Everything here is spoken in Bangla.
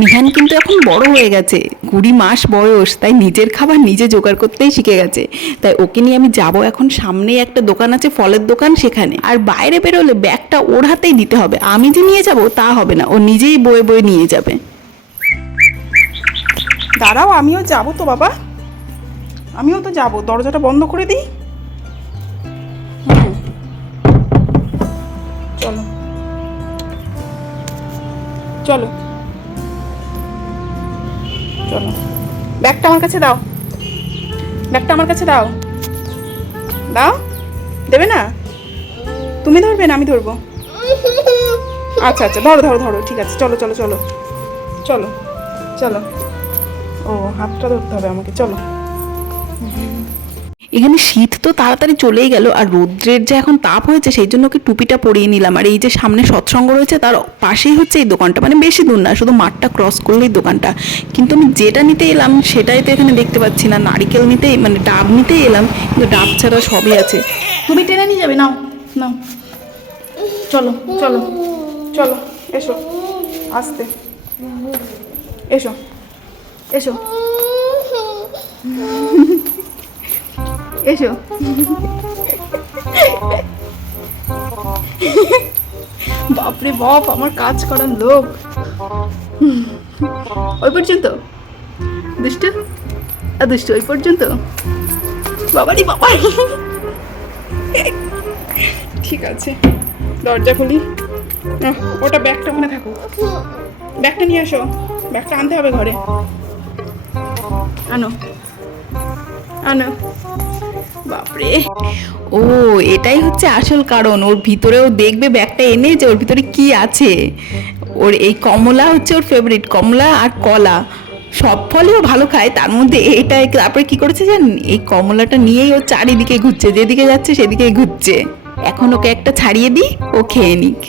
নিহান কিন্তু এখন বড় হয়ে গেছে, 20 মাস বয়স, তাই নিজের খাবার নিজে জোগাড় করতেই শিখে গেছে। তাই ওকে নিয়ে আমি যাব এখন, সামনেই একটা দোকান আছে, ফলের দোকান, সেখানে। আর বাইরে বেরোলে ব্যাগটা ওর হাতেই দিতে হবে, আমি যে নিয়ে যাব তা হবে না, ও নিজেই বয়ে বয়ে নিয়ে যাবে। দাঁড়াও, আমিও যাব তো বাবা, আমিও তো যাব। দরজাটা বন্ধ করে দিই। চলো চলো চলো, ব্যাগটা আমার কাছে দাও, ব্যাগটা আমার কাছে দাও। দাও, দেবে না? তুমি ধরবে না আমি ধরবো? আচ্ছা আচ্ছা, ধরো ধরো ধরো, ঠিক আছে, চলো চলো চলো চলো চলো। ও, হাতটা ধরতে হবে আমাকে, চলো। এখানে শীত তো তাড়াতাড়ি চলেই গেল, আর রৌদ্রের যে এখন তাপ হয়েছে সেই জন্য ওকে টুপিটা পরিয়ে নিলাম। আর এই যে সামনে সৎসঙ্গ রয়েছে তার পাশেই হচ্ছে এই দোকানটা, মানে বেশি দূর না, শুধু মাঠটা ক্রস করলেই দোকানটা। কিন্তু আমি যেটা নিতে এলাম সেটাই তো এখানে দেখতে পাচ্ছি না, নারিকেল নিতেই মানে ডাব নিতেই এলাম, কিন্তু ডাব ছাড়া সবই আছে। তুমি টেনে নিয়ে যাবে, নাও নাও, চলো চলো চলো, এসো আস্তে, এসো এসো এসো। বাপরে বাপ, আমার কাজ করার লোক। ওই পর্যন্ত দুষ্টু, দুষ্টু, ওই পর্যন্ত। বাবারি বাবা, ঠিক আছে, দরজা খুলি। ওটা ব্যাগটা মনে থাকো, ব্যাগটা নিয়ে আসো, ব্যাগটা আনতে হবে ঘরে। আনো আনো। বাপরে, ও, এটাই হচ্ছে আসল কারণ, ওর ভিতরেও দেখবে ব্যাগটা এনে যে ওর ভিতরে কি আছে। ওর এই কমলা হচ্ছে ওর ফেভারিট, কমলা আর কলা, সব ফলই ও ভালো খায়, তার মধ্যে এইটা। তারপরে কি করেছে জানেন, এই কমলাটা নিয়েই ও চারিদিকে ঘুরছে, যেদিকে যাচ্ছে সেদিকেই ঘুরছে। এখন ওকে একটা ছাড়িয়ে দিই, ও খেয়ে নিক।